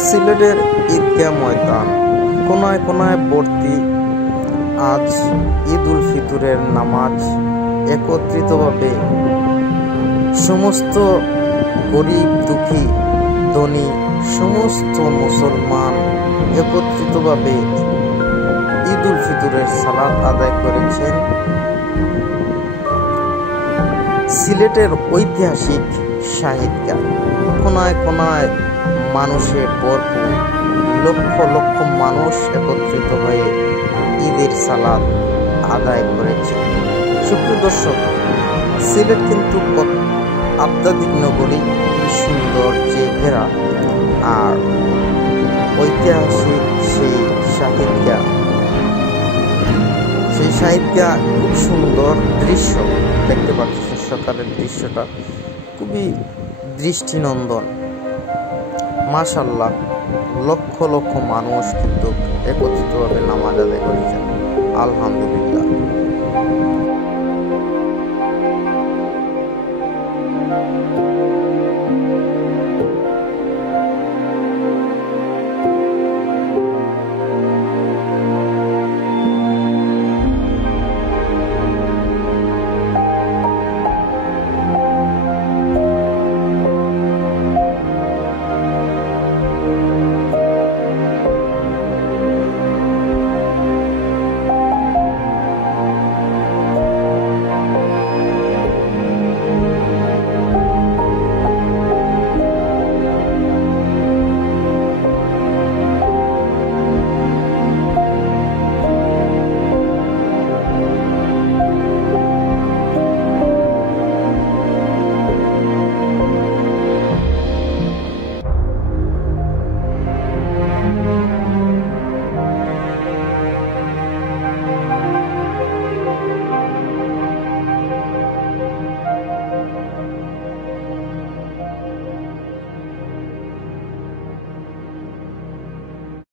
সিলেটের ঈদগাহ ময়দান কোনায় কোনায় ভর্তি। আজ ঈদ উল ফিতরের নামাজ একত্রিতভাবে সমস্ত গরিব দুঃখী ধনী সমস্ত মুসলমান একত্রিতভাবে ঈদ উল ফিতরের সালাত আদায় করেছেন। সিলেটের ঐতিহাসিক শাহিদগাহ কোনায় কোনায় মানুষে ভরপুর, লক্ষ লক্ষ মানুষ একত্রিত হয়ে ঈদের সালাত আদায় করেছে। সুপ্রিয় দর্শক, সিলেট কিন্তু আধ্যাত্মিক নগরী, সুন্দর যে ঘেরা আর ঐতিহাসিক সেই শাহিদগাহ খুব সুন্দর দৃশ্য দেখতে পাচ্ছি। সকালের দৃশ্যটা খুবই দৃষ্টিনন্দন। মাশাআল্লাহ, লক্ষ লক্ষ মানুষ কিন্তু একত্রিতভাবে নামাজ আদায় করেছেন। আলহামদুলিল্লাহ।